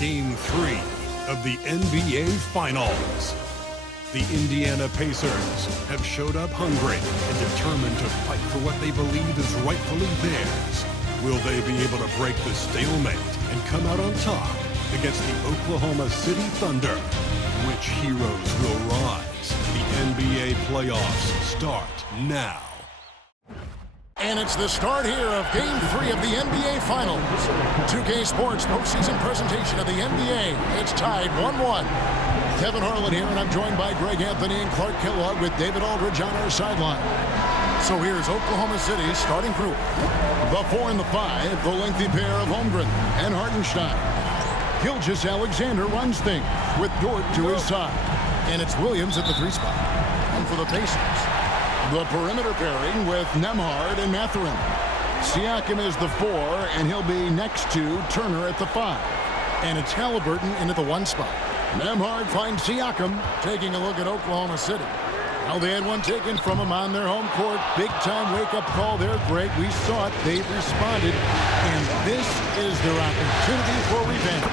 Game 3 of the NBA Finals. The Indiana Pacers have showed up hungry and determined to fight for what they believe is rightfully theirs. Will they be able to break the stalemate and come out on top against the Oklahoma City Thunder? Which heroes will rise? The NBA playoffs start now. And it's the start here of Game 3 of the NBA Finals. 2K Sports postseason presentation of the NBA. It's tied 1-1. Kevin Harlan here, and I'm joined by Greg Anthony and Clark Kellogg with David Aldridge on our sideline. So here's Oklahoma City's starting group. The 4 and the 5, the lengthy pair of Holmgren and Hartenstein. Gilgeous-Alexander runs things with Dort to his side. And it's Williams at the 3 spot. And for the Pacers, the perimeter pairing with Nembhard and Mathurin. Siakam is the 4, and he'll be next to Turner at the 5. And it's Halliburton in at the 1 spot. Nembhard finds Siakam, taking a look at Oklahoma City. Now they had one taken from them on their home court. Big-time wake-up call there, Greg. We saw it. They've responded, and this is their opportunity for revenge.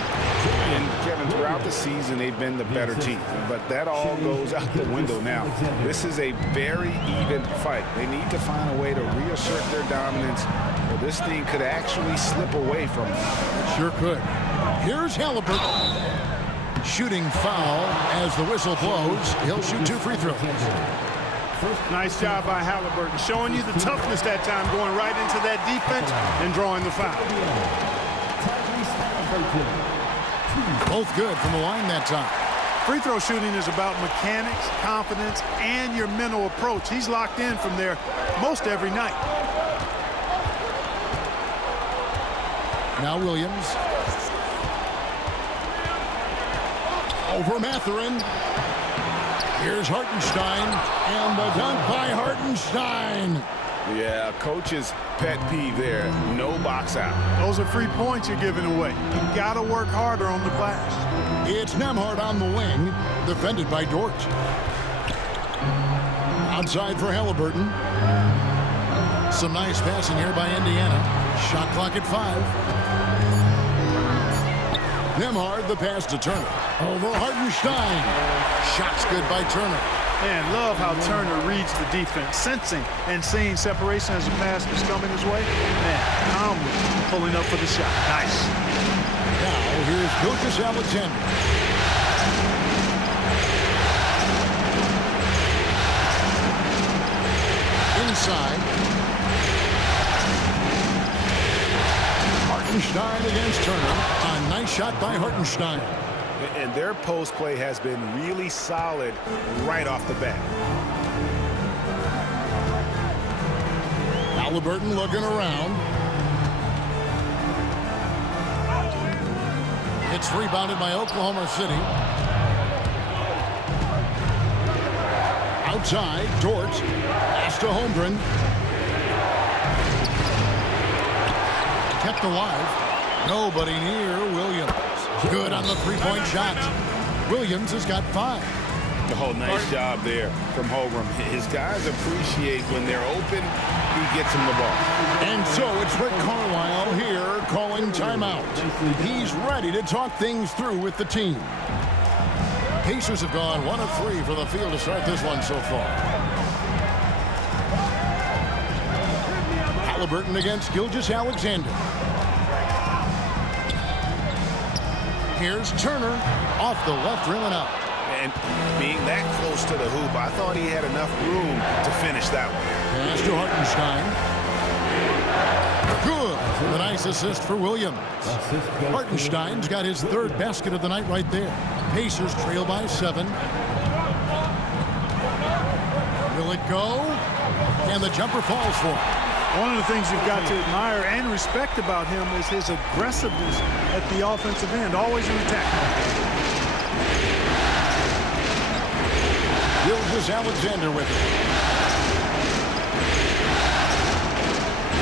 And Kevin, throughout the season, they've been the better team, but that all goes out the window now. This is a very even fight. They need to find a way to reassert their dominance, or this thing could actually slip away from them. It sure could. Here's Halliburton. Shooting foul as the whistle blows. He'll shoot 2 free throws. Nice job by Halliburton, showing you the toughness that time, going right into that defense and drawing the foul. Both good from the line that time. Free throw shooting is about mechanics, confidence, and your mental approach. He's locked in from there most every night. Now Williams. Over Mathurin. Here's Hartenstein, and the dunk by Hartenstein. Yeah, coach's pet peeve there. No box out. Those are free points you're giving away. You got to work harder on the glass. It's Nembhard on the wing, defended by Dort. Outside for Halliburton. Some nice passing here by Indiana. Shot clock at 5. Nembhard, the pass to Turner. Over Hartenstein. Shots good by Turner. Man, love how Turner reads the defense, sensing and seeing separation as the pass was coming his way. Man, calmly pulling up for the shot. Nice. Now here's Gilgeous-Alexander. Inside. Hartenstein against Turner. A nice shot by Hartenstein. And their post play has been really solid right off the bat. Halliburton looking around. It's rebounded by Oklahoma City. Outside, Dort. Pass to Holmgren. Kept alive. Nobody near Williams. Good on the three-point shot. Williams has got 5. Oh, nice job there from Holmgren. His guys appreciate when they're open, he gets them the ball. And so it's Rick Carlisle here calling timeout. He's ready to talk things through with the team. Pacers have gone 1 of 3 for the field to start this one so far. Halliburton against Gilgeous-Alexander. Here's Turner off the left rim and out. And being that close to the hoop, I thought he had enough room to finish that one. Pass to Hartenstein. Good. A nice assist for Williams. Hartenstein's got his 3rd basket of the night right there. Pacers trail by 7. Will it go? And the jumper falls for him. One of the things you've got to admire and respect about him is his aggressiveness at the offensive end, always in attack. Gilgeous-Alexander with it.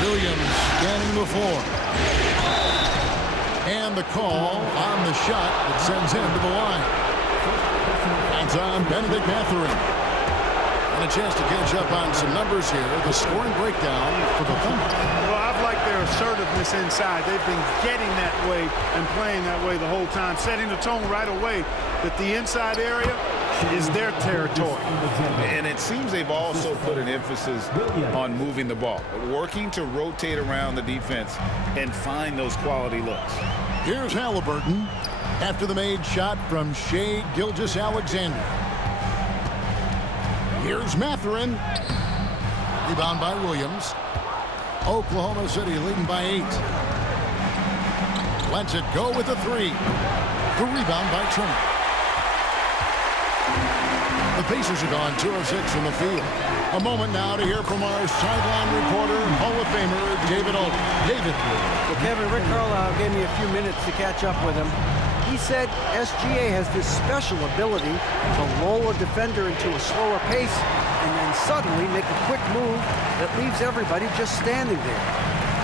Williams scanning the floor. And the call on the shot that sends him to the line. That's on Bennedict Mathurin. And a chance to catch up on some numbers here. The scoring breakdown for the Thunder. Well, I've liked their assertiveness inside. They've been getting that way and playing that way the whole time, setting the tone right away that the inside area is their territory. And it seems they've also put an emphasis on moving the ball, working to rotate around the defense and find those quality looks. Here's Halliburton after the made shot from Shai Gilgeous-Alexander. Here's Mathurin. Rebound by Williams. Oklahoma City leading by 8. Lets it go with a 3. The rebound by Trimmer. The Pacers are gone 2 of 6 from the field. A moment now to hear from our sideline reporter, Hall of Famer David Aldridge. David. Well, Kevin, Rick Carlisle gave me a few minutes to catch up with him. He said SGA has this special ability to lull a defender into a slower pace and then suddenly make a quick move that leaves everybody just standing there.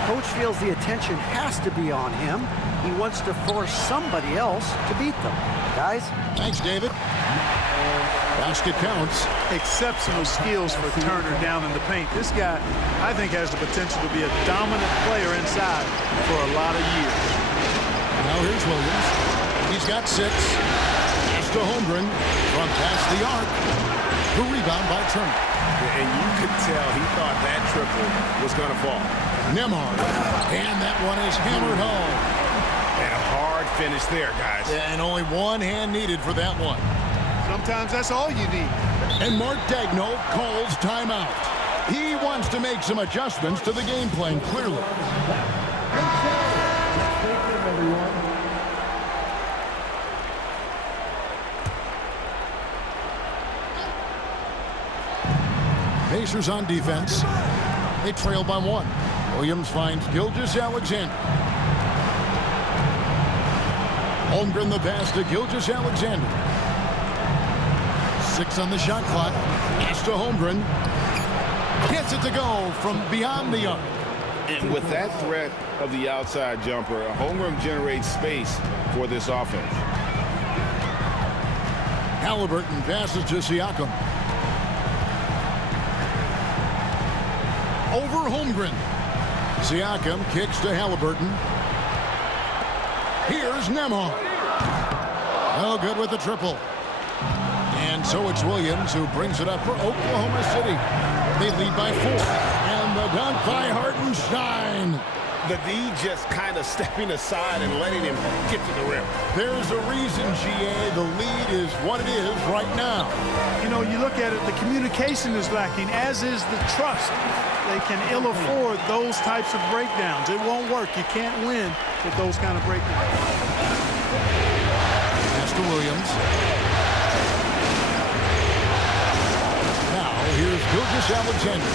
Coach feels the attention has to be on him. He wants to force somebody else to beat them. Guys? Thanks, David. Basket counts. Exceptional skills for Turner down in the paint. This guy, I think, has the potential to be a dominant player inside for a lot of years. Now here's Williams. He's got 6. Pass to Holmgren from past the arc. The rebound by Turner. And you could tell he thought that triple was going to fall. Nembhard. And that one is hammered home. And a hard finish there, guys. Yeah, and only one hand needed for that one. Sometimes that's all you need. And Mark Daigneault calls timeout. He wants to make some adjustments to the game plan, clearly. Pacers on defense. They trail by 1. Williams finds Gilgeous-Alexander. Holmgren the pass to Gilgeous-Alexander. 6 on the shot clock. Pass to Holmgren. Gets it to go from beyond the arc. And with that threat of the outside jumper, Holmgren generates space for this offense. Halliburton passes to Siakam. Over Holmgren. Siakam kicks to Halliburton. Here's Nembhard. No good with the triple. And so it's Williams who brings it up for Oklahoma City. They lead by 4. And the dunk by Hartenstein. The D just kind of stepping aside and letting him get to the rim. There's a reason, GA, the lead is what it is right now. You know, you look at it, the communication is lacking, as is the trust. They can ill afford those types of breakdowns. It won't work. You can't win with those kind of breakdowns. Pass to Williams. Now here's Gilgeous-Alexander.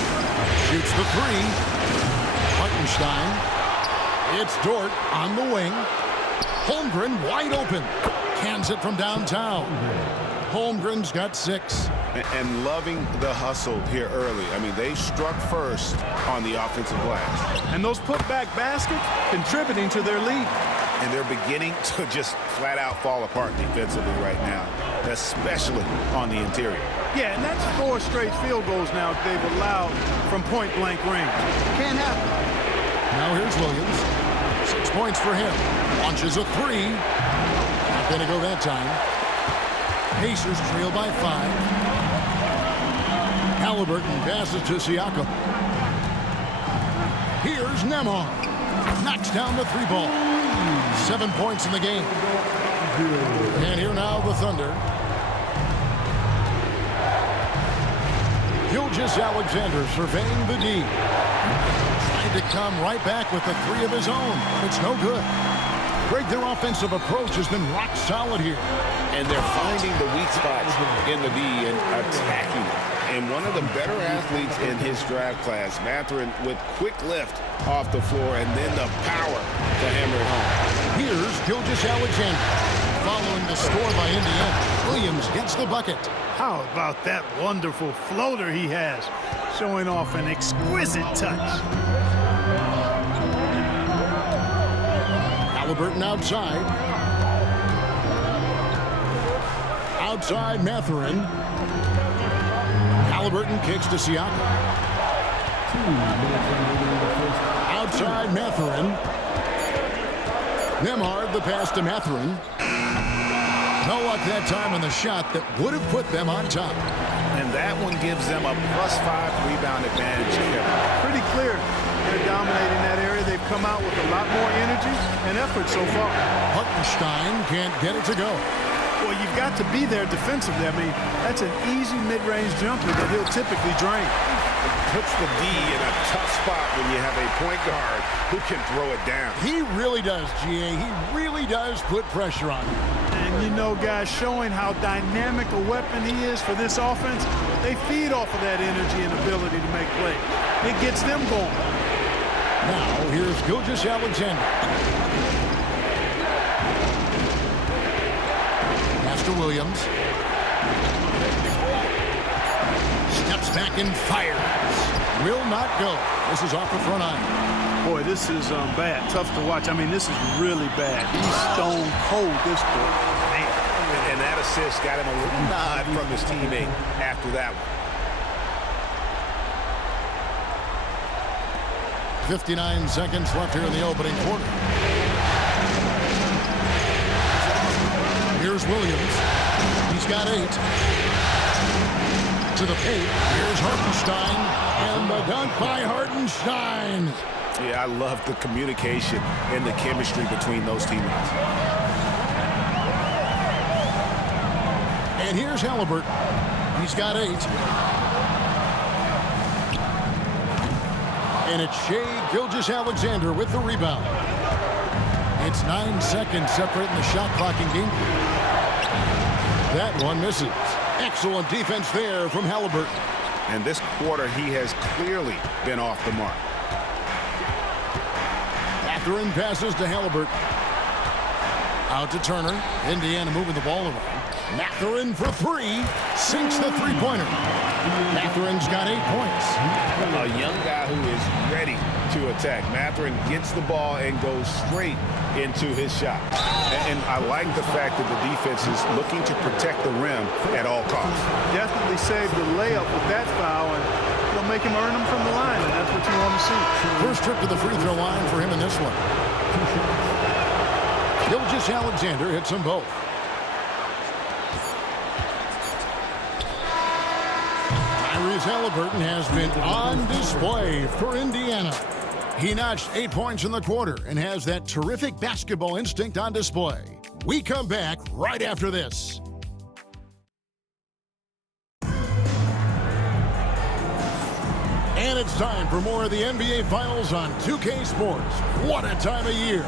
Shoots the 3. Hartenstein. It's Dort on the wing. Holmgren wide open. Cans it from downtown. Holmgren's got 6. And loving the hustle here early. I mean, they struck first on the offensive glass. And those putback baskets contributing to their lead. And they're beginning to just flat out fall apart defensively right now, especially on the interior. Yeah, and that's 4 straight field goals now they've allowed from point-blank range. Can't happen. Now here's Williams. 6 points for him. Launches a 3. Not going to go that time. Pacers trail by 5. Halliburton passes to Siakam. Here's Nembhard. Knocks down the 3 ball. 7 points in the game. And here now the Thunder. Gilgeous-Alexander surveying the D. Trying to come right back with the 3 of his own. It's no good. Greg, their offensive approach has been rock solid here. And they're finding the weak spots in the D and attacking it. And one of the better athletes in his draft class, Mathurin, with quick lift off the floor and then the power to hammer it home. Here's Gilgeous-Alexander. Following the score by Indiana, Williams gets the bucket. How about that wonderful floater he has, showing off an exquisite touch. Halliburton outside. Outside Mathurin. Halliburton kicks to Siakam. side, Mathurin. Nembhard, the pass to Mathurin. No luck that time on the shot that would have put them on top. And that one gives them a +5 rebound advantage, Kevin. Pretty clear. They're dominating that area. They've come out with a lot more energy and effort so far. Hartenstein can't get it to go. Well, you've got to be there defensively. I mean, that's an easy mid-range jumper that he'll typically drain. Puts the D in a tough spot when you have a point guard who can throw it down. He really does, GA. He really does put pressure on him. And you know, guys, showing how dynamic a weapon he is for this offense, they feed off of that energy and ability to make plays. It gets them going. Now, here's Gilgeous-Alexander. Pass to Williams. Steps back and fires. Will not go. This is off the front iron. Boy, this is bad. Tough to watch. I mean, this is really bad. He's stone cold this point. Man. And that assist got him a little nod from his teammate after that one. 59 seconds left here in the opening quarter. Here's Williams. He's got 8. To the paint. Here's Hartenstein. And the dunk by Hartenstein. Yeah, I love the communication and the chemistry between those teammates. And here's Halliburton. He's got 8. And it's Shai Gilgeous-Alexander with the rebound. It's 9 seconds separating the shot clock in game. That one misses. Excellent defense there from Halliburton. And this quarter, he has clearly been off the mark. Mathurin passes to Halliburton. Out to Turner. Indiana moving the ball around. Mathurin for 3. Sinks the three-pointer. Mathurin's got 8 points. A young guy who is ready to attack. Mathurin gets the ball and goes straight into his shot. And I like the fact that the defense is looking to protect the rim at all costs. Definitely saved the layup with that foul, and it'll make him earn them from the line, and that's what you want to see. First trip to the free throw line for him in this one. Gilgeous-Alexander hits them both. Tyrese Halliburton has been on display for Indiana. He notched 8 points in the quarter and has that terrific basketball instinct on display. We come back right after this. And it's time for more of the NBA Finals on 2K Sports. What a time of year.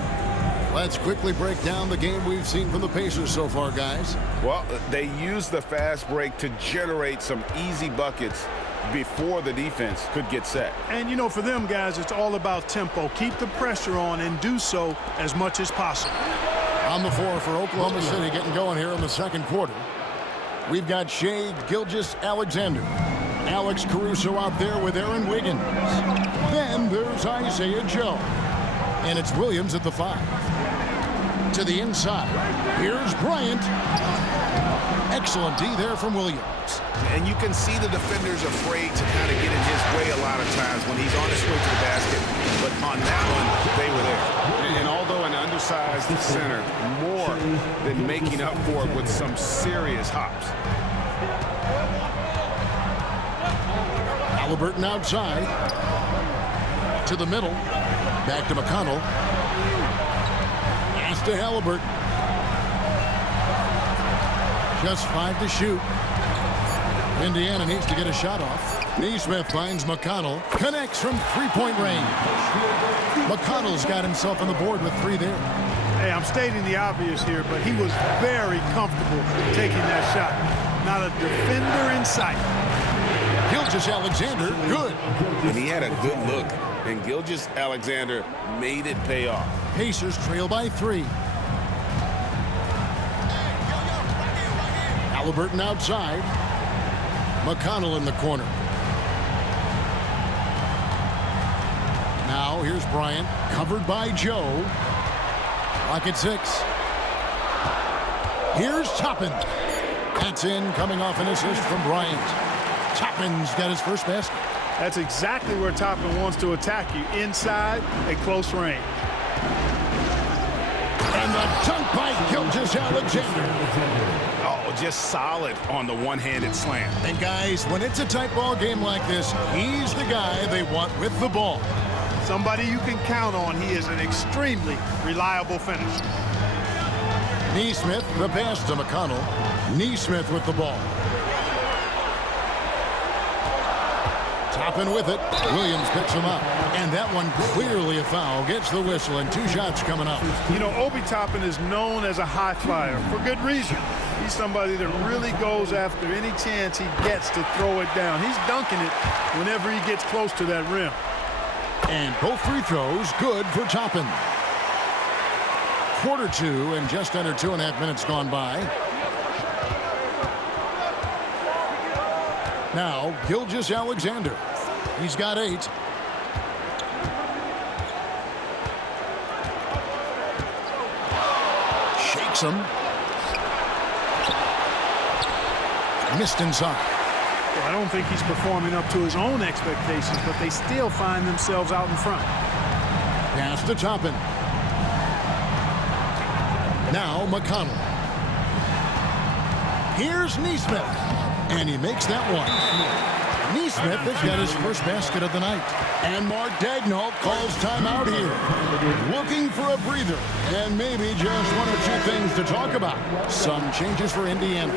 Let's quickly break down the game we've seen from the Pacers so far, guys. Well, they used the fast break to generate some easy buckets before the defense could get set. And, you know, for them, guys, it's all about tempo. Keep the pressure on and do so as much as possible. On the floor for Oklahoma City getting going here in the second quarter. We've got Shai Gilgeous-Alexander. Alex Caruso out there with Aaron Wiggins. Then there's Isaiah Joe. And it's Williams at the 5. To the inside. Here's Bryant. Excellent D there from Williams. And you can see the defenders afraid to kind of get in his way a lot of times when he's on his way to the basket. But on that one, they were there. And although an undersized center, more than making up for it with some serious hops. Halliburton outside. To the middle. Back to McConnell. Pass to Halliburton. Just 5 to shoot. Indiana needs to get a shot off. Nesmith finds McConnell. Connects from three-point range. McConnell's got himself on the board with 3 there. Hey, I'm stating the obvious here, but he was very comfortable taking that shot. Not a defender in sight. Gilgeous-Alexander, good. And he had a good look. And Gilgeous-Alexander made it pay off. Pacers trail by 3. Halliburton outside. McConnell in the corner. Now here's Bryant, covered by Joe. Clock at 6. Here's Toppin. That's in, coming off an assist from Bryant. Toppin's got his first basket. That's exactly where Toppin wants to attack you, inside at close range. And the dunk by Gilgeous-Alexander. Oh, just solid on the one-handed slam. And guys, when it's a tight ball game like this, he's the guy they want with the ball. Somebody you can count on. He is an extremely reliable finisher. Nesmith, the pass to McConnell. Nesmith with the ball. Toppin with it. Williams picks him up. And that one clearly a foul. Gets the whistle and 2 shots coming up. You know, Obi Toppin is known as a high flyer for good reason. He's somebody that really goes after any chance he gets to throw it down. He's dunking it whenever he gets close to that rim. And both free throws good for Toppin. Quarter 2 and just under 2.5 minutes gone by. Now, Gilgeous-Alexander. He's got 8. Shakes him. Missed inside. Well, I don't think he's performing up to his own expectations, but they still find themselves out in front. Pass to Toppin. Now McConnell. Here's Nesmith. And he makes that one. Nesmith has got his first basket of the night. And Mark Daigneault calls timeout here. Looking for a breather. And maybe just 1 or 2 things to talk about. Some changes for Indiana.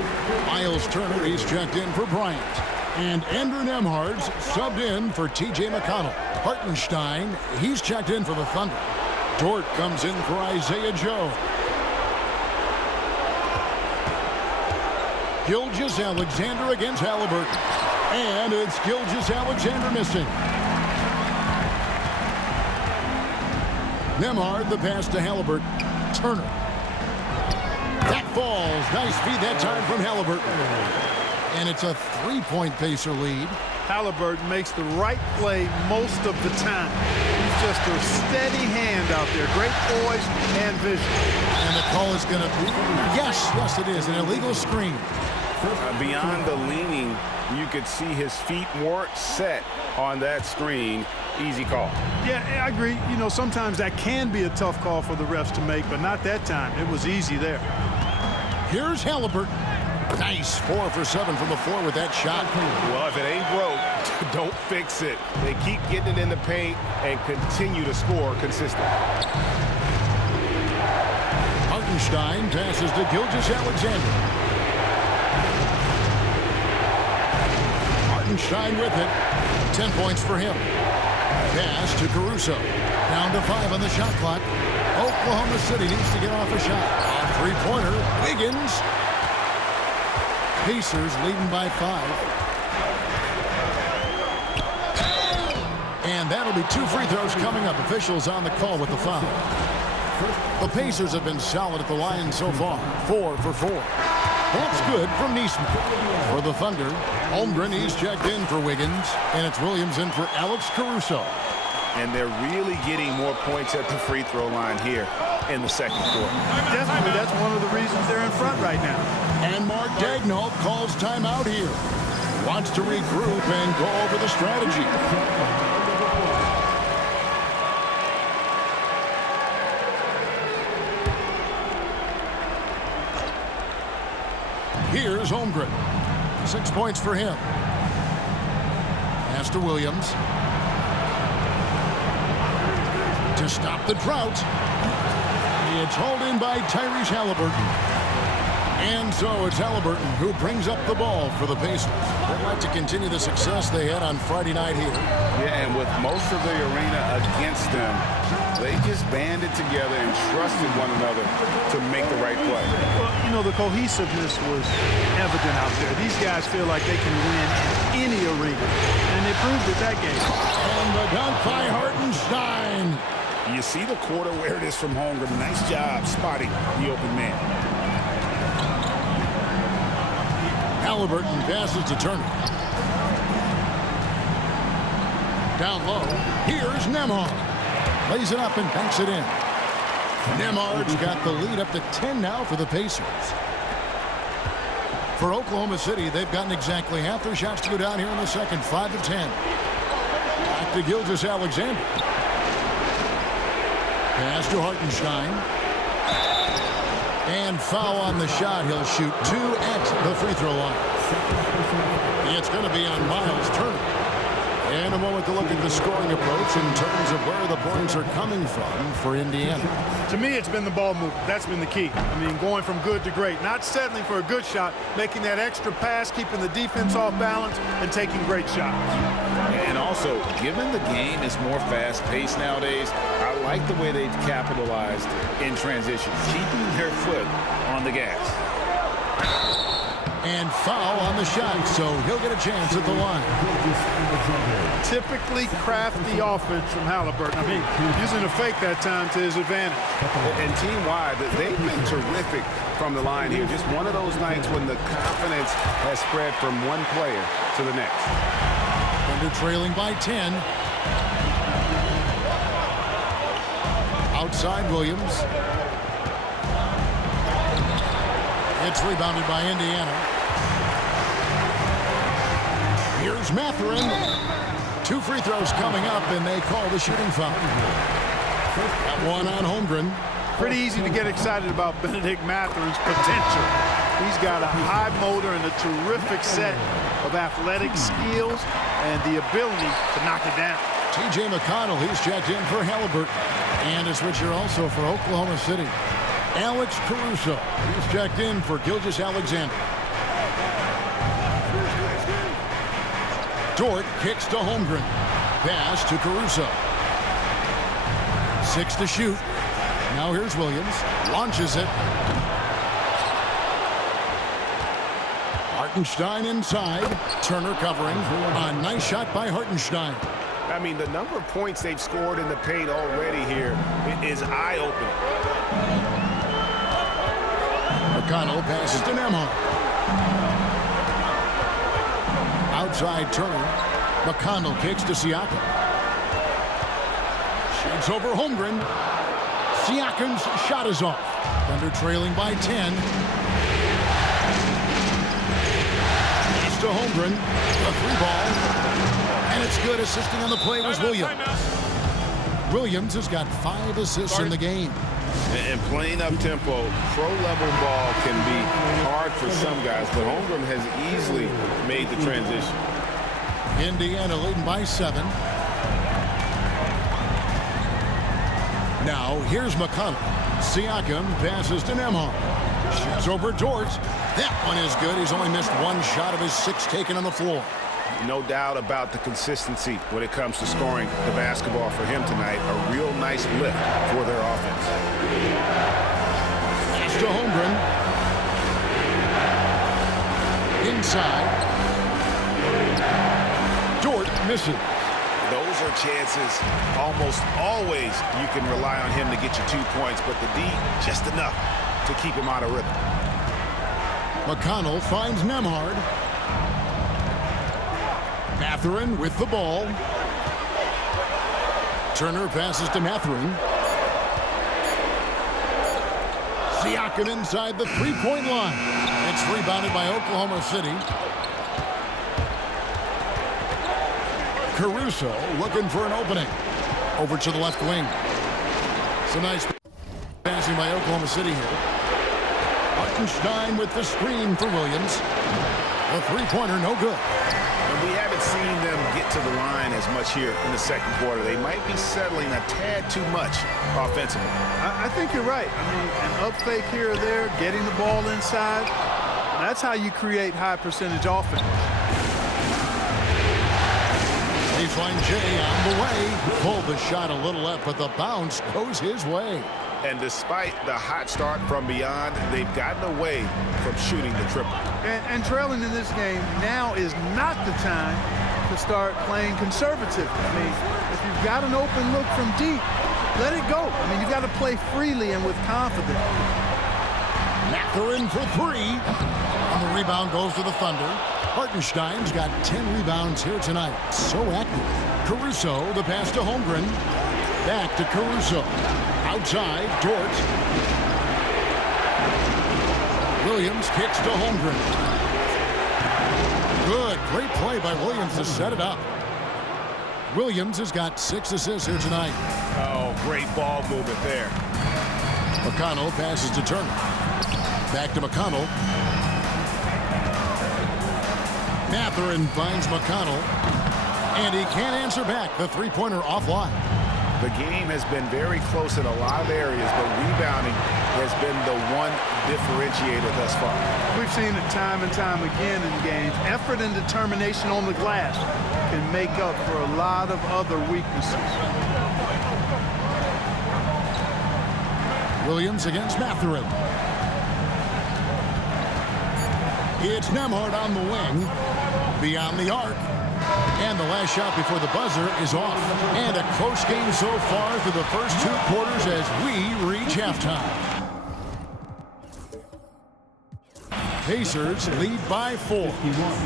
Miles Turner, he's checked in for Bryant. And Andrew Nembhard's subbed in for T.J. McConnell. Hartenstein, he's checked in for the Thunder. Dort comes in for Isaiah Joe. Gilgeous-Alexander against Halliburton. And it's Gilgeous-Alexander missing. Nembhard, the pass to Halliburton. Turner. That falls. Nice feed that time from Halliburton. And it's a 3-point Pacer lead. Halliburton makes the right play most of the time. He's just a steady hand out there. Great poise and vision. And the call is going to be, yes, it is, an illegal screen. Beyond the leaning, you could see his feet weren't set on that screen. Easy call. Yeah, I agree. You know, sometimes that can be a tough call for the refs to make, but not that time. It was easy there. Here's Halliburton. Nice 4 for 7 from the floor with that shot. Well, if it ain't broke, don't fix it. They keep getting it in the paint and continue to score consistently. Hartenstein passes to Gilgeous-Alexander. Hartenstein with it. 10 points for him. Pass to Caruso. Down to 5 on the shot clock. Oklahoma City needs to get off a shot. A three-pointer. Wiggins. Pacers leading by 5. And that'll be 2 free throws coming up. Officials on the call with the foul. The Pacers have been solid at the line so far. 4 for 4. That's good from Nesmith. For the Thunder, Holmgren, he's checked in for Wiggins. And it's Williams in for Alex Caruso. And they're really getting more points at the free throw line here in the second quarter. Definitely, that's one of the reasons they're in front right now. And Mark Daigneault calls timeout here. Wants to regroup and go over the strategy. Here's Holmgren. 6 points for him. Pass to Williams. To stop the drought. It's hauled in by Tyrese Halliburton. And so it's Halliburton who brings up the ball for the Pacers. They'd like to continue the success they had on Friday night here. Yeah, and with most of the arena against them, they just banded together and trusted one another to make the right play. Well, you know, the cohesiveness was evident out there. These guys feel like they can win in any arena, and they proved it that game. And the dunk by Hartenstein. You see the quarter where it is from Holmgren. Nice job spotting the open man. Halliburton passes to Turner. Down low. Here's Nembhard. Lays it up and banks it in. Nembhard's got the lead up to 10 now for the Pacers. For Oklahoma City, they've gotten exactly half their shots to go down here in the second, 5 of 10. Back to Gilgeous-Alexander. Pass to Hartenstein. And foul on the shot. He'll shoot 2 at the free throw line. It's going to be on Miles Turner. And a moment to look at the scoring approach in terms of where the points are coming from for Indiana. To me, it's been the ball movement. That's been the key. I mean, going from good to great. Not settling for a good shot, making that extra pass, keeping the defense off balance, and taking great shots. And also, given the game is more fast-paced nowadays, I like the way they've capitalized in transition, keeping their foot on the gas. And foul on the shot, so he'll get a chance at the line. Typically crafty offense from Halliburton. I mean, using a fake that time to his advantage. And team-wide, they've been terrific from the line here. Just one of those nights when the confidence has spread from one player to the next. Thunder trailing by 10. Outside Williams. It's rebounded by Indiana. Here's Mathurin. 2 free throws coming up, and they call the shooting foul. That one on Holmgren. Pretty easy to get excited about Bennedict Mathurin's potential. He's got a high motor and a terrific set of athletic skills and the ability to knock it down. T.J. McConnell, he's checked in for Halliburton. And a switcher also for Oklahoma City. Alex Caruso, he's checked in for Gilgeous-Alexander. Dort kicks to Holmgren. Pass to Caruso. 6 to shoot. Now here's Williams. Launches it. Hartenstein inside. Turner covering. A nice shot by Hartenstein. I mean, the number of points they've scored in the paint already here is eye-opening. McConnell passes to Nembhard. Outside Turner. McConnell kicks to Siakam. Shoots over Holmgren. Siakam's shot is off. Thunder trailing by 10. Pass to Holmgren. A 3-ball. And it's good. Assisting on the play was Williams. Williams has got 5 assists in the game. And playing up-tempo, pro-level ball can be hard for some guys, but Holmgren has easily made the transition. Indiana leading by 7. Now, here's McConnell. Siakam passes to Nembhard. Shoots over Dort. That one is good. He's only missed 1 shot of his 6 taken on the floor. No doubt about the consistency when it comes to scoring the basketball for him tonight. A real nice lift for their offense. Pass to Holmgren. Inside. Dort misses. Those are chances almost always you can rely on him to get you 2 points, but the D, just enough to keep him out of rhythm. McConnell finds Nembhard. Mathurin with the ball. Turner passes to Mathurin. Siakam inside the 3-point line. It's rebounded by Oklahoma City. Caruso looking for an opening. Over to the left wing. Some nice passing by Oklahoma City here. Hartenstein with the screen for Williams. A 3-pointer, no good. And we haven't seen them get to the line as much here in the second quarter. They might be settling a tad too much offensively. I think you're right. I mean, an up fake here or there, getting the ball inside. That's how you create high percentage offense. Baseline J on the way. Pulled the shot a little left, but the bounce goes his way. And despite the hot start from beyond, they've gotten away from shooting the triple. And trailing in this game now is not the time to start playing conservative. I mean, if you've got an open look from deep, let it go. I mean, you've got to play freely and with confidence. Mathurin for 3. And the rebound goes to the Thunder. Hartenstein's got 10 rebounds here tonight. So active. Caruso, the pass to Holmgren. Back to Caruso. Outside, Dort. Williams kicks to Holmgren. Good, great play by Williams to set it up. Williams has got 6 assists here tonight. Oh, great ball movement there. McConnell passes to Turner. Back to McConnell. Mathurin finds McConnell. And he can't answer back. The three-pointer offline. The game has been very close in a lot of areas, but rebounding has been the one differentiator thus far. We've seen it time and time again in games. Effort and determination on the glass can make up for a lot of other weaknesses. Williams against Mathurin. It's Nembhard on the wing. Beyond the arc. And the last shot before the buzzer is off. And a close game so far through the first 2 quarters as we reach halftime. Pacers lead by 4.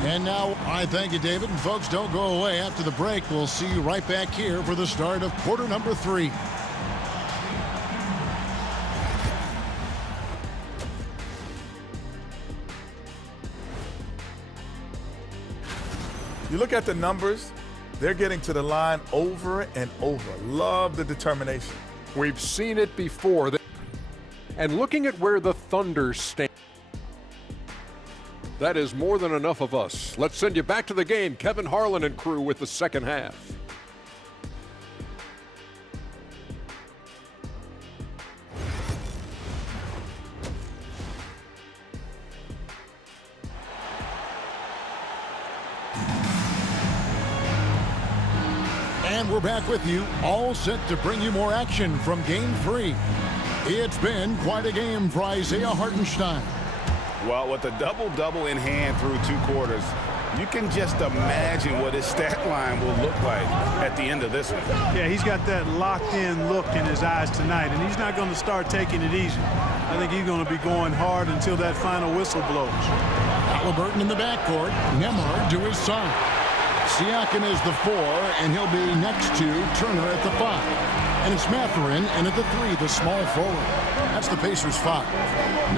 And now I thank you, David. And folks, don't go away. After the break, we'll see you right back here for the start of quarter number 3. You look at the numbers, they're getting to the line over and over. Love the determination. We've seen it before. And looking at where the Thunder stand, that is more than enough of us. Let's send you back to the game. Kevin Harlan and crew with the second half. And we're back with you, all set to bring you more action from Game 3. It's been quite a game for Isaiah Hartenstein. Well, with a double-double in hand through 2 quarters, you can just imagine what his stat line will look like at the end of this one. Yeah, he's got that locked-in look in his eyes tonight, and he's not going to start taking it easy. I think he's going to be going hard until that final whistle blows. Halliburton in the backcourt, Nembhard to his side. Siakam is the 4, and he'll be next to Turner at the 5. And it's Mathurin, and at the 3, the small forward. That's the Pacers' 5.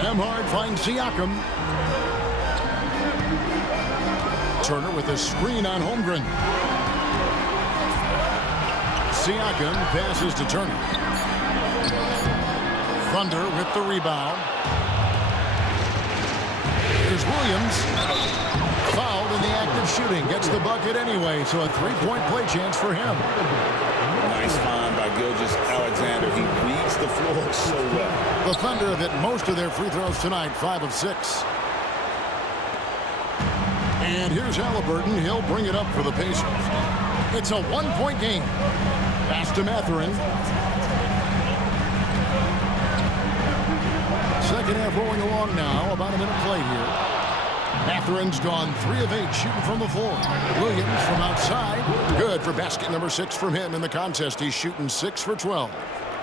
Nembhard finds Siakam. Turner with a screen on Holmgren. Siakam passes to Turner. Thunder with the rebound. Here's Williams. Fouled in the act of shooting. Gets the bucket anyway, so a 3-point play chance for him. Nice find by Gilgeous-Alexander. He reads the floor so well. The Thunder have hit most of their free throws tonight, 5 of 6. And here's Halliburton. He'll bring it up for the Pacers. It's a 1-point game. Pass to Mathurin. Second half rolling along now. About a minute play here. Mathurin's gone 3 of 8 shooting from the floor. Williams from outside. Good for basket number 6 from him in the contest. He's shooting 6 for 12.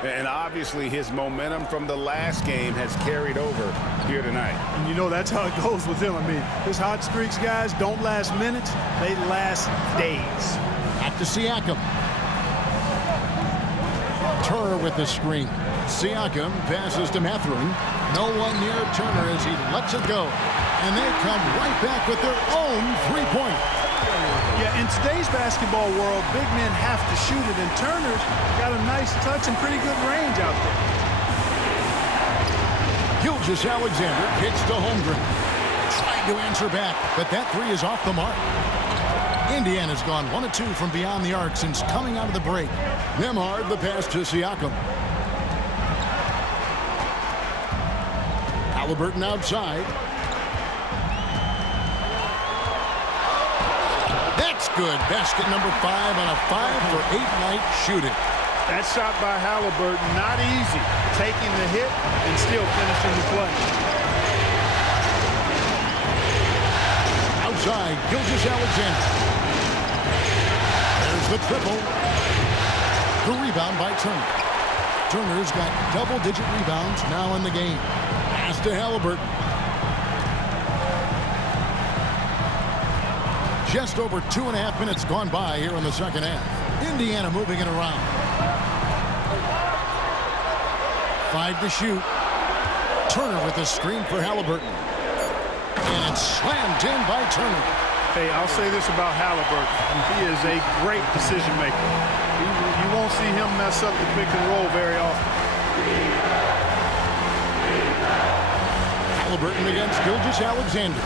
And obviously his momentum from the last game has carried over here tonight. And you know that's how it goes with him. I mean, his hot streaks, guys, don't last minutes. They last days. Back to Siakam. Turner with the screen. Siakam passes to Mathurin. No one near Turner as he lets it go. And they come right back with their own 3-pointer. Yeah, in today's basketball world, big men have to shoot it, and Turner's got a nice touch and pretty good range out there. Gilgeous-Alexander kicks to Holmgren. Tried to answer back, but that 3 is off the mark. Indiana's gone 1 of 2 from beyond the arc since coming out of the break. Nembhard the pass to Siakam. Halliburton outside. That's good. Basket number 5 on a 5-for-8 night shooting. That shot by Halliburton, not easy. Taking the hit and still finishing the play. Outside, Gilgeous-Alexander. There's the triple. The rebound by Turner. Turner's got double-digit rebounds now in the game. Pass to Halliburton. Just over 2.5 minutes gone by here in the second half. Indiana moving it around. 5 to shoot. Turner with a screen for Halliburton. And it's slammed in by Turner. Hey, I'll say this about Halliburton. He is a great decision maker. You won't see him mess up the pick and roll very often. Halliburton against Gilgeous-Alexander.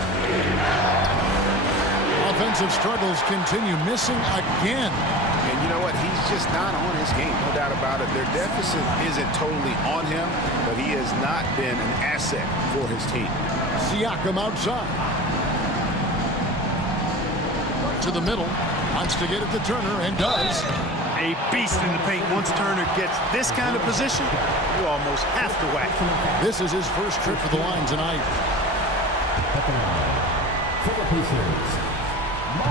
Offensive struggles continue, missing again. And you know what? He's just not on his game, no doubt about it. Their deficit isn't totally on him, but he has not been an asset for his team. Siakam outside. To the middle. Wants to get it to Turner, and does. A beast in the paint. Once Turner gets this kind of position, you almost have to whack him. This is his first trip to the line tonight.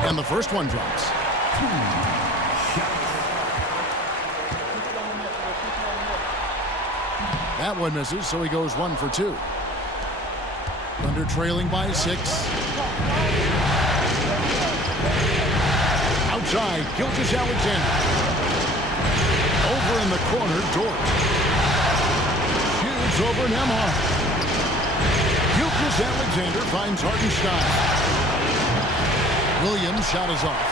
And the first one drops. That one misses, so he goes 1 for 2. Thunder trailing by 6. Outside, Gilgeous-Alexander. Over in the corner, Dort. Shoots over Nembhard. Gilgeous-Alexander finds Hartenstein. Williams' shot is off.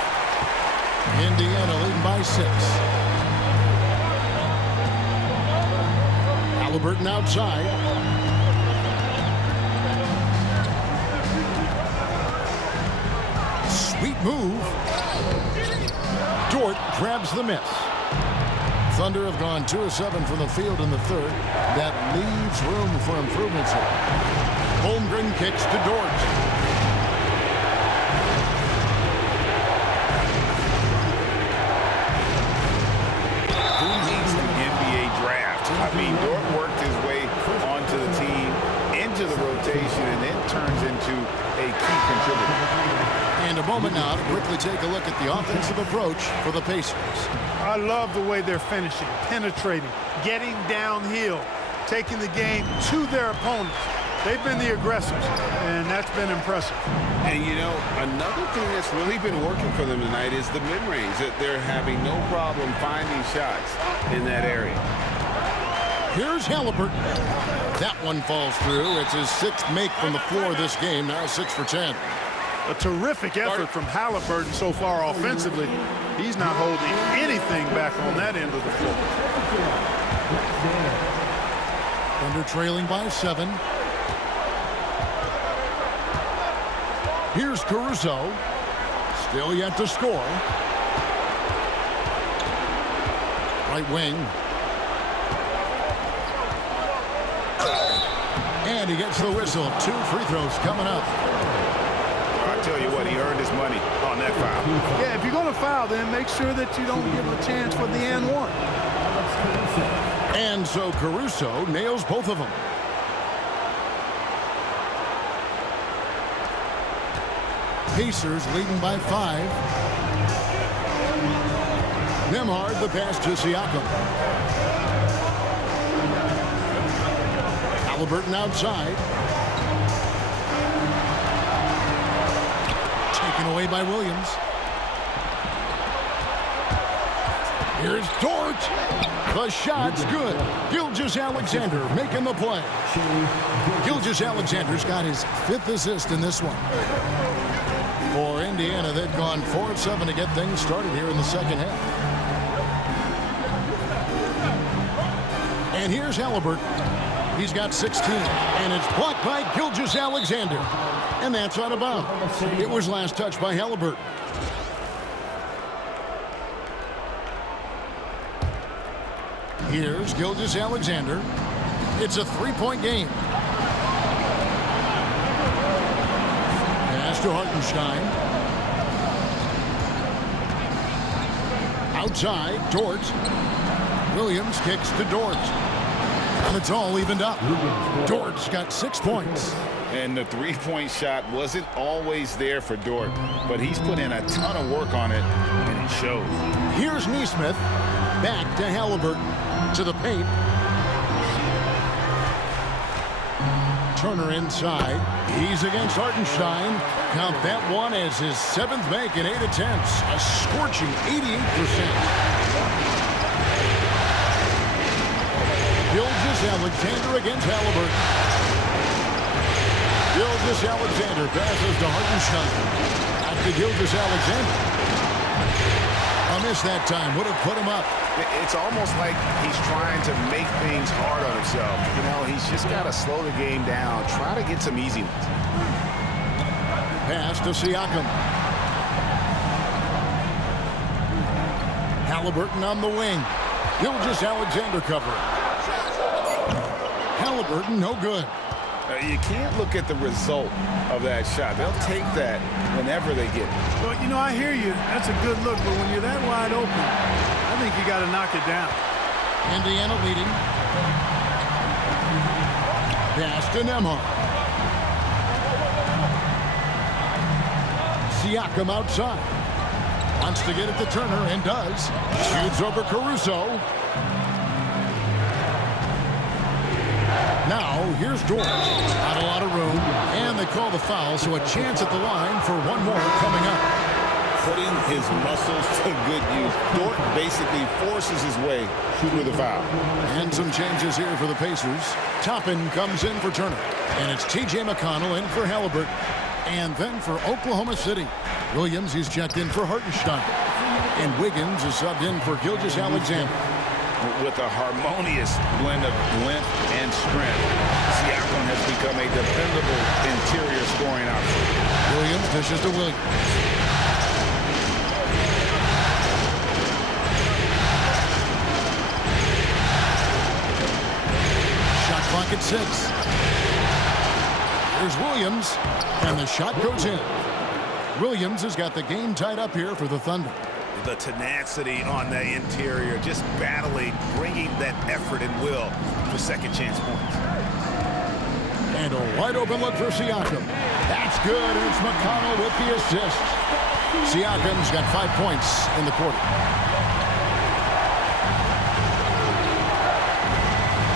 Indiana leading by 6. Halliburton outside. Sweet move. Dort grabs the miss. Thunder have gone 2 of 7 from the field in the third. That leaves room for improvements here. Holmgren kicks to Dort. Who needs the NBA draft? I mean, Dort worked his way onto the team, into the rotation, and then turns into a key contributor. And a moment now to quickly take a look at the offensive approach for the Pacers. I love the way they're finishing, penetrating, getting downhill, taking the game to their opponents. They've been the aggressors, and that's been impressive. And, you know, another thing that's really been working for them tonight is the mid-range. That they're having no problem finding shots in that area. Here's Halliburton. That one falls through. It's his 6th make from the floor this game, now 6 for 10. A terrific effort from Halliburton so far offensively. He's not holding anything back on that end of the floor. Thunder trailing by 7. Here's Caruso. Still yet to score. Right wing. And he gets the whistle. 2 free throws coming up. I tell you what, he earned his money on that foul. Yeah, if you're going to foul, then make sure that you don't give a chance for the and one. And so Caruso nails both of them. Pacers leading by 5. Nembhard the pass to Siakam. Halliburton outside. Taken away by Williams. Here's Dort. The shot's good. Gilgeous-Alexander making the play. Gilgeous-Alexander's got his 5th assist in this one. For Indiana, they've gone 4 of 7 to get things started here in the second half. And here's Halliburton. He's got 16, and it's blocked by Gilgeous-Alexander. And that's out of bounds. It was last touched by Halliburton. Here's Gilgeous-Alexander. It's a 3-point game. Pass to Hartenstein. Outside, Dort. Williams kicks to Dort. And it's all evened up. Dort's got 6 points. And the 3-point shot wasn't always there for Dort, but he's put in a ton of work on it, and it shows. Here's Nesmith. Back to Halliburton. To the paint. Turner inside. He's against Hartenstein. Count that one as his 7th make in 8 attempts. A scorching 88%. Gilgeous-Alexander against Halliburton. Gilgeous-Alexander passes to Hartenstein. Got to Gilgeous-Alexander. A miss that time would have put him up. It's almost like he's trying to make things hard on himself. You know, he's just got to slow the game down, try to get some easy ones. Pass to Siakam. Halliburton on the wing. Gilgeous-Alexander covering. Halliburton, no good. You can't look at the result of that shot. They'll take that whenever they get it. Well, you know, I hear you. That's a good look, but when you're that wide open, I think you got to knock it down. Indiana leading. Pass to Nembhard. Siakam outside. Wants to get it to Turner and does. Shoots over Caruso. Now, here's Dort. Not a lot of room. And they call the foul, so a chance at the line for one more coming up. Putting his muscles to good use. Dort basically forces his way through the foul. And some changes here for the Pacers. Toppin comes in for Turner. And it's T.J. McConnell in for Halliburton. And then for Oklahoma City, Williams is checked in for Hartenstein. And Wiggins is subbed in for Gilgeous-Alexander. With a harmonious blend of length and strength, Siakam has become a dependable interior scoring option. Williams dishes to Williams. Shot clock at 6. Here's Williams, and the shot goes in. Williams has got the game tied up here for the Thunder. The tenacity on the interior, just battling, bringing that effort and will for second chance points. And a wide open look for Siakam. That's good. It's McConnell with the assist. Siakam's got 5 points in the quarter.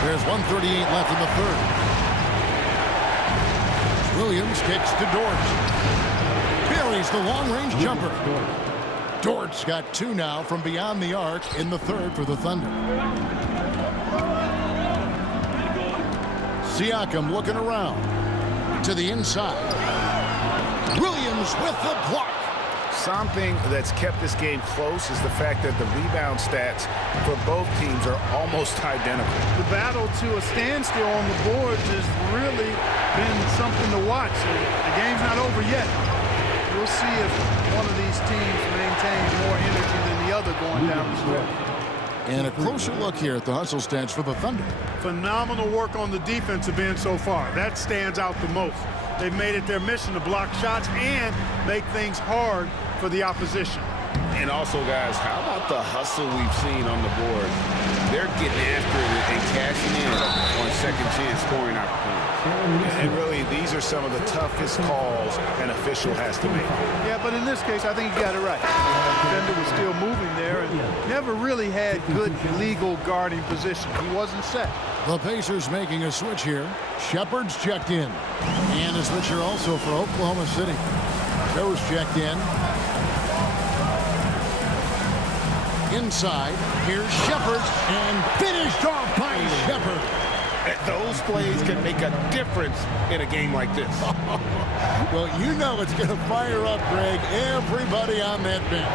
There's 1:38 left in the third. Williams kicks to Dort. Buries the long-range jumper. Dort's got 2 now from beyond the arc in the third for the Thunder. Siakam looking around to the inside. Williams with the block. Something that's kept this game close is the fact that the rebound stats for both teams are almost identical. The battle to a standstill on the boards has really been something to watch. The game's not over yet. We'll see if one of these teams maintains more energy than the other going down the stretch. And a closer look here at the hustle stats for the Thunder. Phenomenal work on the defensive end so far. That stands out the most. They've made it their mission to block shots and make things hard for the opposition. And also, guys, how about the hustle we've seen on the board? They're getting after it and cashing in on second chance scoring opportunities. And really, these are some of the toughest calls an official has to make. Yeah, but in this case, I think he got it right. The defender was still moving there and never really had good legal guarding position. He wasn't set. The Pacers making a switch here. Shepard's checked in. And a switcher also for Oklahoma City. Joe's checked in. Inside, here's Shepard, and finished off by Shepard. Those plays can make a difference in a game like this. Well, you know it's going to fire up, Greg, everybody on that bench.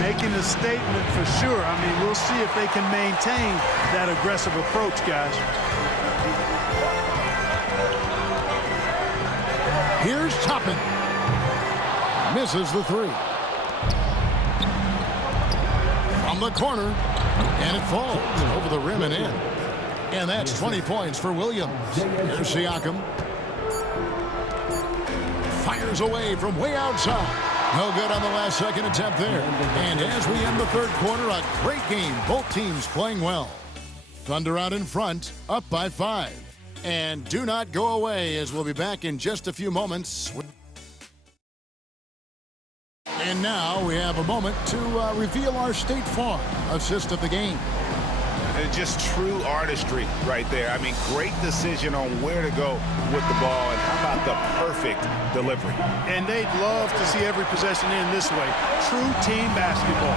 Making a statement for sure. I mean, we'll see if they can maintain that aggressive approach, guys. Here's Toppin. Misses the 3. From the corner, and it falls over the rim and in. And that's 20 points for Williams. Here's Siakam. Fires away from way outside. No good on the last second attempt there. And as we end the third quarter, a great game. Both teams playing well. Thunder out in front, up by 5. And do not go away, as we'll be back in just a few moments. And now we have a moment to reveal our State Farm assist of the game. Just true artistry right there. I mean, great decision on where to go with the ball, and how about the perfect delivery. And they'd love to see every possession end this way. True team basketball.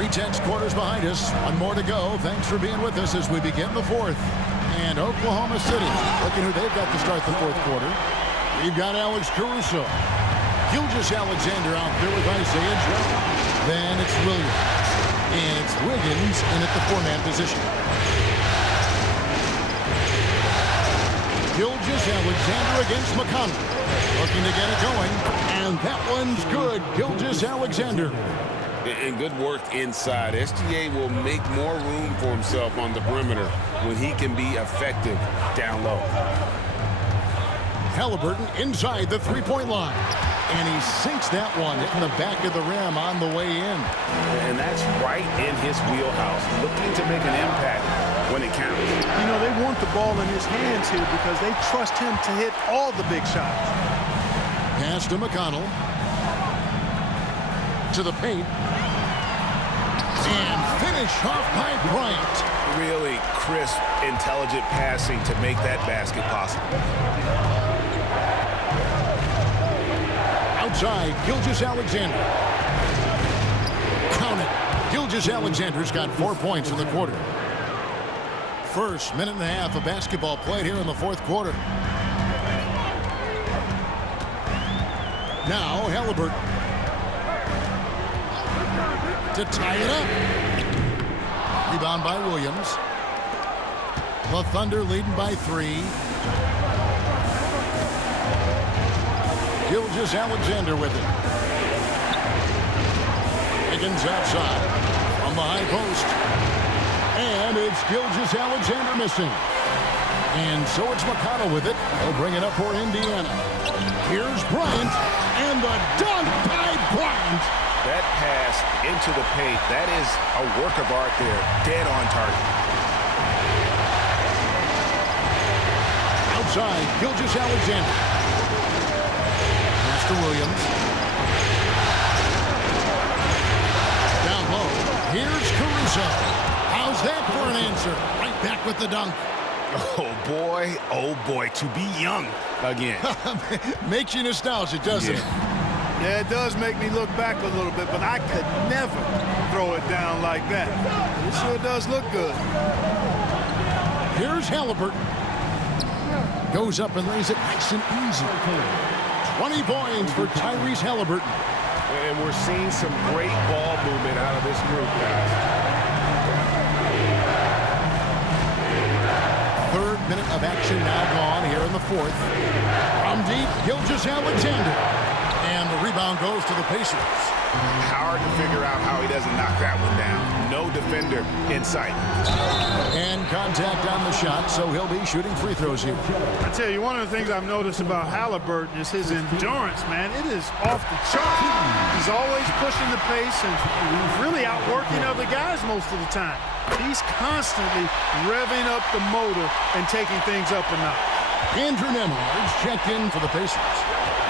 3/10 quarters behind us. One more to go. Thanks for being with us as we begin the fourth. And Oklahoma City, looking who they've got to start the fourth quarter. You've got Alex Caruso. Gilgeous-Alexander out there with Isaiah Joe. Then it's Williams. And it's Wiggins in at the 4-man position. Gilgeous-Alexander against McConnell. Looking to get it going. And that one's good. Gilgeous-Alexander. And good work inside. SGA will make more room for himself on the perimeter when he can be effective down low. Halliburton inside the three-point line. And he sinks that one, hitting the back of the rim on the way in. And that's right in his wheelhouse, looking to make an impact when it counts. You know, they want the ball in his hands here because they trust him to hit all the big shots. Pass to McConnell. To the paint. And finish off by Bryant. Really crisp, intelligent passing to make that basket possible. Outside, Gilgeous-Alexander. Count it. Gilgeous-Alexander's got 4 points in the quarter. First minute and a half of basketball played here in the fourth quarter. Now Halliburton. To tie it up. Rebound by Williams. The Thunder leading by 3. Gilgeous-Alexander with it. Wiggins outside from the high post. And it's Gilgeous-Alexander missing. And so it's McConnell with it. He'll bring it up for Indiana. Here's Bryant. And the dunk by Bryant. That pass into the paint, that is a work of art there. Dead on target. Outside, Gilgeous-Alexander. To Williams. Down low. Here's Caruso. How's that for an answer? Right back with the dunk. Oh boy, to be young again. Makes you nostalgic, doesn't it? Yeah, it does make me look back a little bit, but I could never throw it down like that. It sure does look good. Here's Halliburton. Goes up and lays it nice and easy. 20 points for Tyrese Halliburton. And we're seeing some great ball movement out of this group, guys. Third minute of action now gone here in the fourth. From deep, Gilgeous-Alexander. And the rebound goes to the Pacers. Hard to figure out how he doesn't knock that one down. No defender in sight. And contact on the shot, so he'll be shooting free throws here. I tell you, one of the things I've noticed about Halliburton is his endurance, man. It is off the chart. He's always pushing the pace and really outworking other guys most of the time. He's constantly revving up the motor and taking things up a notch. Andrew Nembhard's checked in for the Pacers.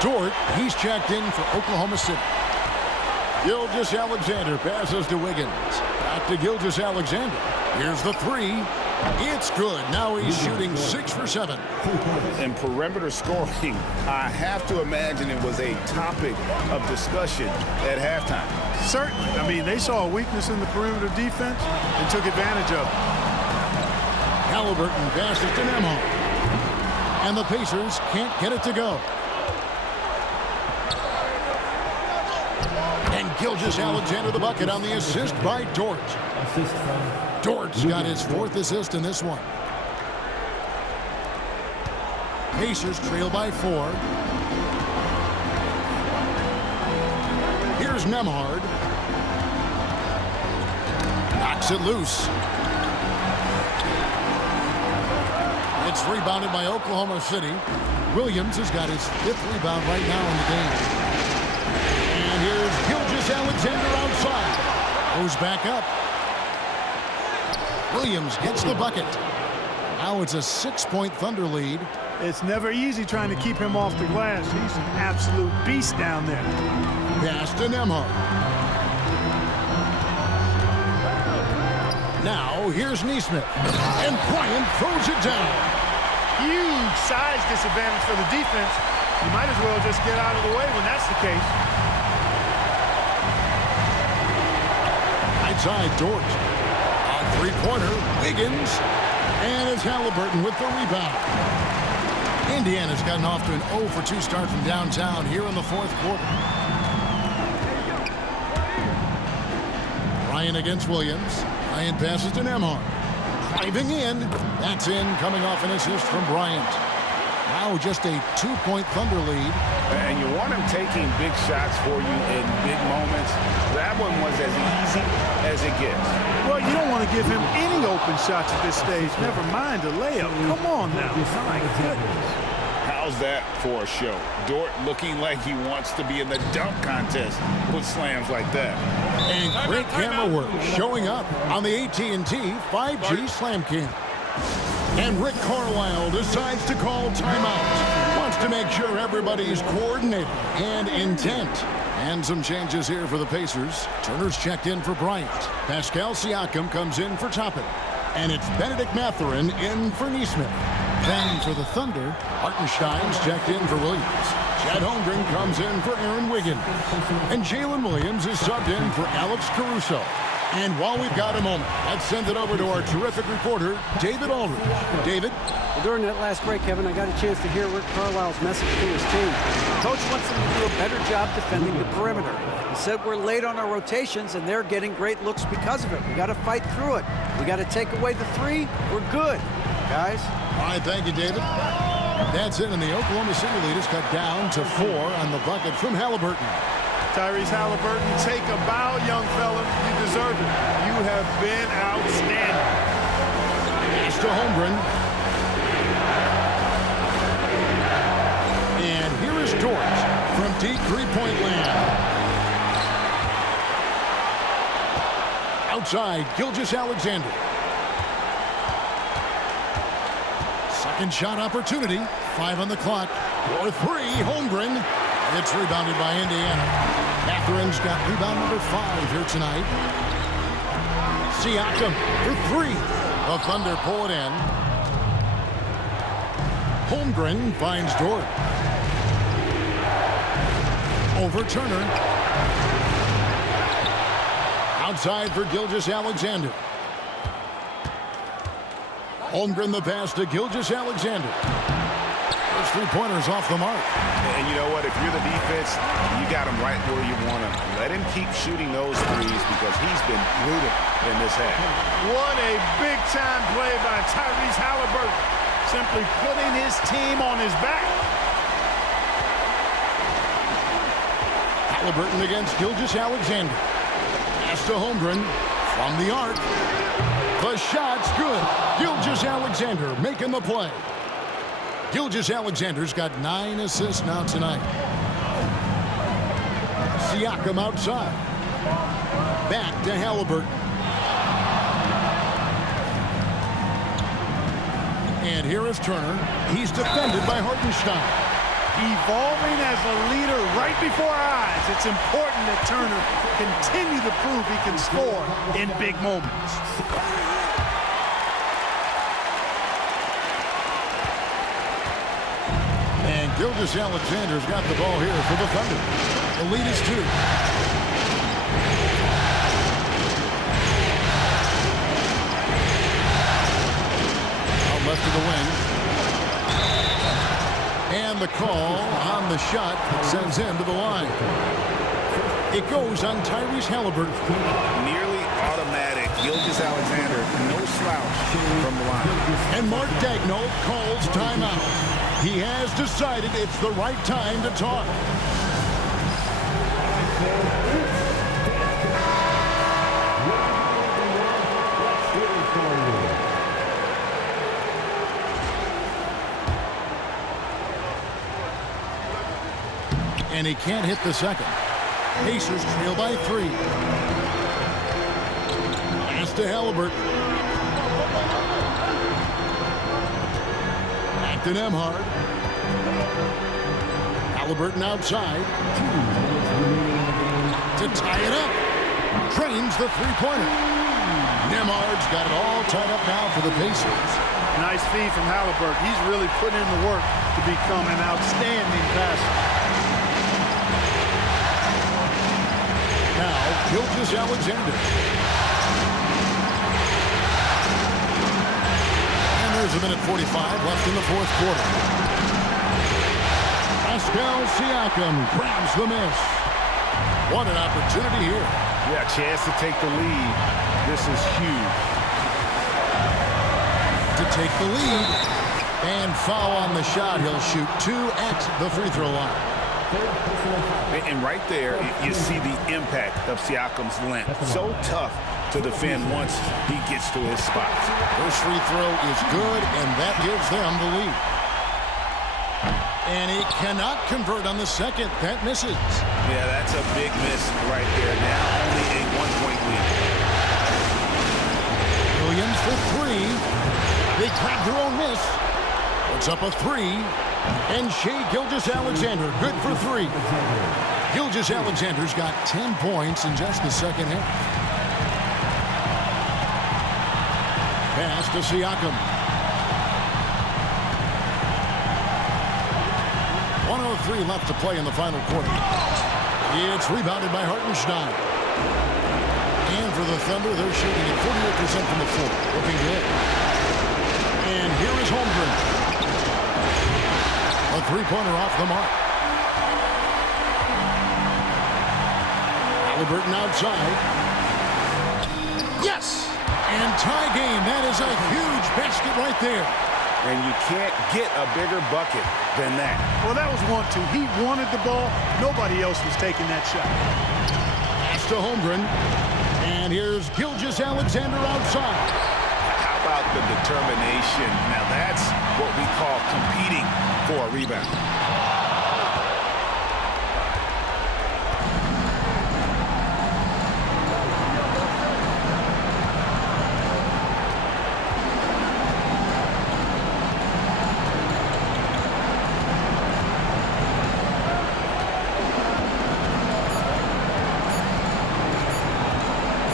Dort, he's checked in for Oklahoma City. Gilgeous-Alexander passes to Wiggins. Back to Gilgeous-Alexander. Here's the 3. It's good. Now he's shooting 6 for 7. And perimeter scoring, I have to imagine it was a topic of discussion at halftime. Certainly. I mean, they saw a weakness in the perimeter defense and took advantage of it. Halliburton passes to Nembhard. And the Pacers can't get it to go. And Gilgeous-Alexander the bucket on the assist by Dort. Dort's got his 4th assist in this one. Pacers trail by 4. Here's Nembhard. Knocks it loose. It's rebounded by Oklahoma City. Williams has got his 5th rebound right now in the game. And here's Gilgeous-Alexander outside. Goes back up. Williams gets the bucket. Now it's a 6-point Thunder lead. It's never easy trying to keep him off the glass. He's an absolute beast down there. Pass to Nembhard. Now here's Nesmith. And Bryant throws it down. Huge size disadvantage for the defense. You might as well just get out of the way when that's the case. Outside Dort. A three-pointer. Wiggins. And it's Halliburton with the rebound. Indiana's gotten off to an 0-for-2 start from downtown here in the fourth quarter. Bryant against Williams. Bryant passes to Nembhard. Driving in. That's in, coming off an assist from Bryant. Now just a 2-point Thunder lead. And you want him taking big shots for you in big moments. That one was as easy as it gets. Well, you don't want to give him any open shots at this stage. Never mind a layup. Come on now. My goodness. How's that for a show? Dort looking like he wants to be in the dunk contest with slams like that. And great camera work showing up on the AT&T 5G Slam Cam. And Rick Carlisle decides to call timeout. Wants to make sure everybody's coordinated and intent. And some changes here for the Pacers. Turner's checked in for Bryant. Pascal Siakam comes in for Toppin. And it's Benedict Mathurin in for Nesmith. Then for the Thunder, Hartenstein's checked in for Williams. Chet Holmgren comes in for Aaron Wiggins. And Jalen Williams is subbed in for Alex Caruso. And while we've got a moment, let's send it over to our terrific reporter, David Aldridge. David? Well, during that last break, Kevin, I got a chance to hear Rick Carlisle's message to his team. Coach wants them to do a better job defending the perimeter. He said we're late on our rotations, and they're getting great looks because of it. We got to fight through it. We got to take away the three. We're good, guys. All right, thank you, David. That's it, and the Oklahoma City lead is cut down to 4 on the bucket from Halliburton. Tyrese Halliburton, take a bow, young fella. You deserve it. You have been outstanding. Pass to Holmgren. And here is Dort from deep three-point land. Outside, Gilgeous-Alexander. Second shot opportunity. 5 on the clock. For 3, Holmgren. It's rebounded by Indiana. Mathurin's got rebound number 5 here tonight. Siakam for 3. The Thunder pull it in. Holmgren finds Dort. Over Turner. Outside for Gilgeous-Alexander. Holmgren the pass to Gilgeous-Alexander. Those three-pointers off the mark. And you know what? If you're the defense, you got him right where you want him. Let him keep shooting those threes because he's been brutal in this half. What a big-time play by Tyrese Halliburton. Simply putting his team on his back. Halliburton against Gilgeous-Alexander. Pass to Holmgren from the arc. The shot's good. Gilgeous-Alexander making the play. Gilgeous-Alexander's got 9 assists now tonight. Siakam outside. Back to Halliburton. And here is Turner. He's defended by Hartenstein. Evolving as a leader right before our eyes. It's important that Turner continue to prove he can score in big moments. And Gilgeous-Alexander's got the ball here for the Thunder. The lead is 2. Out left of the wing. And the call on the shot sends him to the line. It goes on Tyrese Halliburton. Nearly automatic. Gilgeous-Alexander, no slouch from the line. And Mark Daigneault calls timeout. He has decided it's the right time to talk. And he can't hit the second. Pacers trail by 3. Pass to Halliburton. Back to Nembhard. Halliburton outside. To tie it up. Trains the three-pointer. Nembhard's got it all tied up now for the Pacers. Nice feed from Halliburton. He's really putting in the work to become an outstanding passer. Now, Gilgeous-Alexander. And there's a minute 45 left in the fourth quarter. Pascal Siakam grabs the miss. What an opportunity here. Yeah, chance to take the lead. This is huge. To take the lead. And foul on the shot. He'll shoot 2 at the free throw line. And right there, you see the impact of Siakam's length. So tough to defend once he gets to his spot. First free throw is good, and that gives them the lead. And he cannot convert on the second. That misses. Yeah, that's a big miss right there. Now only a 1-point lead. Williams for 3. They grab their own miss. Puts up a 3. And Shai Gilgeous-Alexander, good for 3. Gilgeous-Alexander's got 10 points in just the second half. Pass to Siakam. 1:03 left to play in the final quarter. It's rebounded by Hartenstein. And for the Thunder, they're shooting at 48% from the floor. Looking good. And here is Holmgren. A three-pointer off the mark. Halliburton outside. Yes! And tie game. That is a huge basket right there. And you can't get a bigger bucket than that. Well, that was 1-2. He wanted the ball. Nobody else was taking that shot. Pass to Holmgren. And here's Gilgeous-Alexander outside. How about the determination? Now that's what we call competing for a rebound.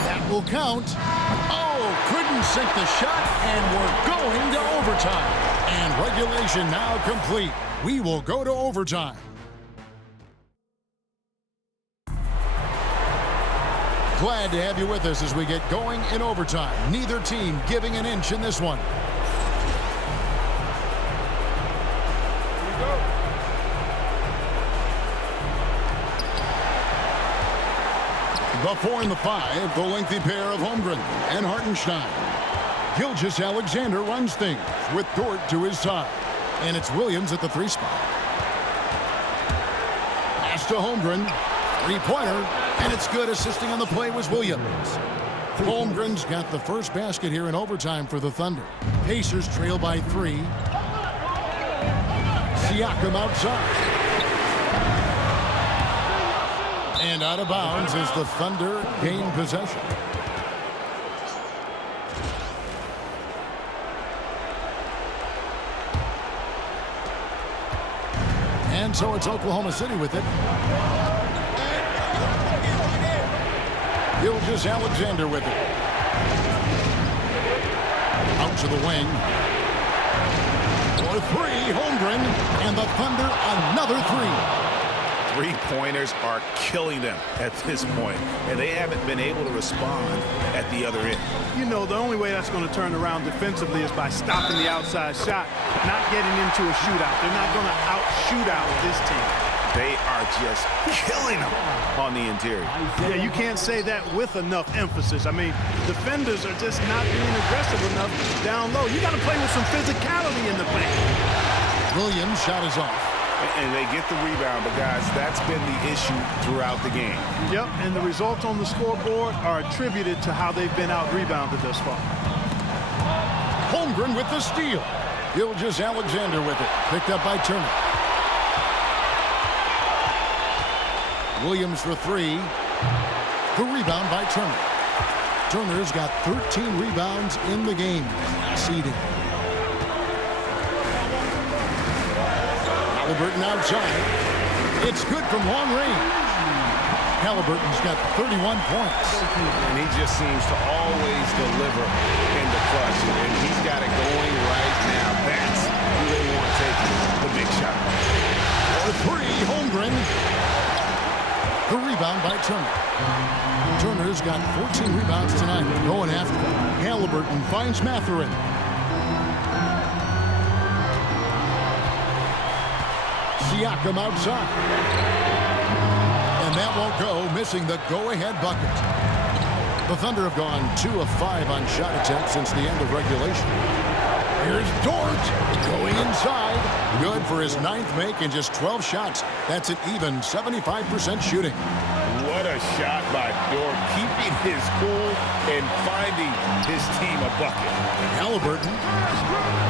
That will count. Oh, couldn't sink the shot, and we're going to overtime. And regulation now complete. We will go to overtime. Glad to have you with us as we get going in overtime. Neither team giving an inch in this one. The 4 and the 5, the lengthy pair of Holmgren and Hartenstein. Gilgeous-Alexander runs things with Dort to his side. And it's Williams at the 3 spot. Pass to Holmgren. Three-pointer. And it's good. Assisting on the play was Williams. Holmgren's got the first basket here in overtime for the Thunder. Pacers trail by 3. Siakam outside. And out of bounds as the Thunder gain possession. And so it's Oklahoma City with it. Gilgeous-Alexander with it. Out to the wing. For 3, Holmgren. And the Thunder another 3. Three-pointers are killing them at this point, and they haven't been able to respond at the other end. You know, the only way that's going to turn around defensively is by stopping the outside shot, not getting into a shootout. They're not going to out-shootout this team. They are just killing them on the interior. Yeah, you can't say that with enough emphasis. I mean, defenders are just not being aggressive enough down low. You got to play with some physicality in the paint. Williams' shot is off. And they get the rebound, but guys, that's been the issue throughout the game. Yep, and the results on the scoreboard are attributed to how they've been out-rebounded thus far. Holmgren with the steal. Gilgeous-Alexander with it. Picked up by Turner. Williams for 3. The rebound by Turner. Turner's got 13 rebounds in the game. Seeded. Halliburton outside. It's good from long range. Halliburton's got 31 points. And he just seems to always deliver in the clutch. And he's got it going right now. That's who they want taking the big shot. For 3, Holmgren. The rebound by Turner. Turner's got 14 rebounds tonight. Going after him. Halliburton finds Mathurin. Siakam outside. And that won't go, missing the go-ahead bucket. The Thunder have gone 2 of 5 on shot attempts since the end of regulation. Here's Dort going inside. Good for his 9th make in just 12 shots. That's an even 75% shooting. What a shot by Dort, keeping his cool and finding his team a bucket. Halliburton.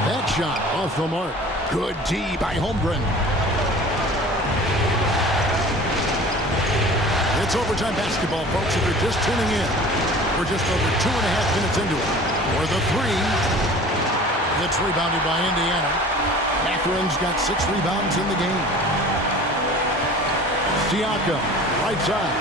That shot off the mark. Good D by Holmgren. It's overtime basketball, folks, if you're just tuning in. We're just over 2.5 minutes into it. For the 3. It's rebounded by Indiana. Catherine's got 6 rebounds in the game. Siakam, right side.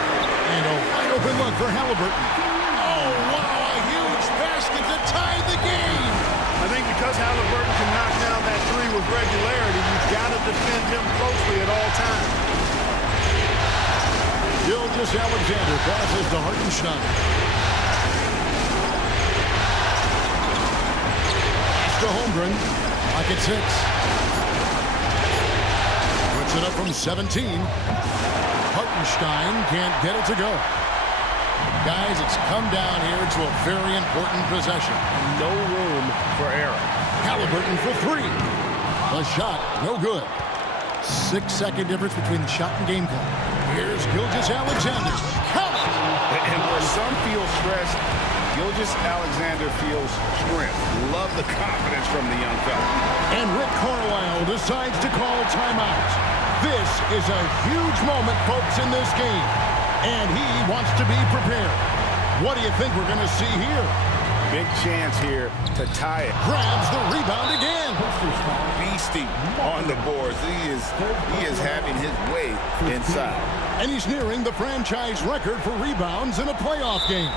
And a wide open look for Halliburton. Oh, wow, a huge basket to tie the game. I think because Halliburton can knock down that 3 with regularity, you've got to defend him closely at all times. Gilgeous-Alexander passes to Hartenstein. To Holmgren, pocket 6. Puts it up from 17. Hartenstein can't get it to go. Guys, it's come down here to a very important possession. No room for error. Halliburton for 3. The shot, no good. 6-second difference between the shot and game clock. Here's Gilgeous-Alexander. Count it! And where some feel stressed, Gilgeous-Alexander feels strength. Love the confidence from the young fella. And Rick Carlisle decides to call timeout. This is a huge moment, folks, in this game. And he wants to be prepared. What do you think we're going to see here? Big chance here to tie it. Grabs the rebound again. Beastie on the boards. He is having his way inside. And he's nearing the franchise record for rebounds in a playoff game.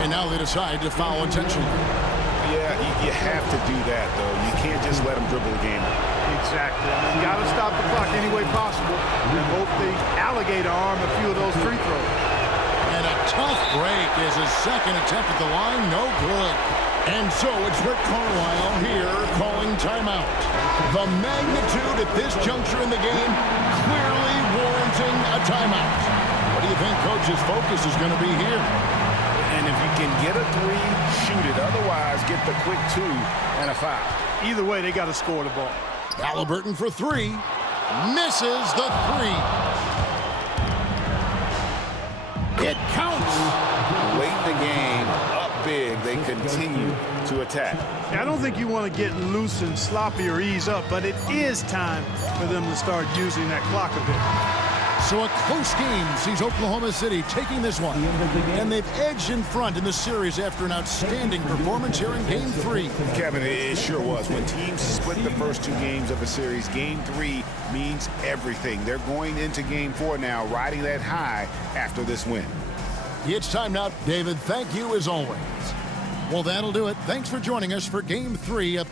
And now they decide to foul intentionally. Yeah, you have to do that, though. You can't just let him dribble the game. Exactly. You got to stop the clock any way possible and hope they alligator arm a few of those free throws. And a tough break is his second attempt at the line. No good. And so it's Rick Carlisle here calling timeout. The magnitude at this juncture in the game clearly warranting a timeout. What do you think Coach's focus is going to be here? And if you can get a 3, shoot it. Otherwise, get the quick 2 and a foul. Either way, they got to score the ball. Halliburton for 3. Misses the 3. It counts. Late in the game, up big, they continue to attack. I don't think you want to get loose and sloppy or ease up, but it is time for them to start using that clock a bit. So a close game sees Oklahoma City taking this one. And they've edged in front in the series after an outstanding performance here in Game 3. Kevin, it sure was. When teams split the first 2 games of a series, Game 3 means everything. They're going into Game 4 now, riding that high after this win. It's time now, David. Thank you as always. Well, that'll do it. Thanks for joining us for Game 3 of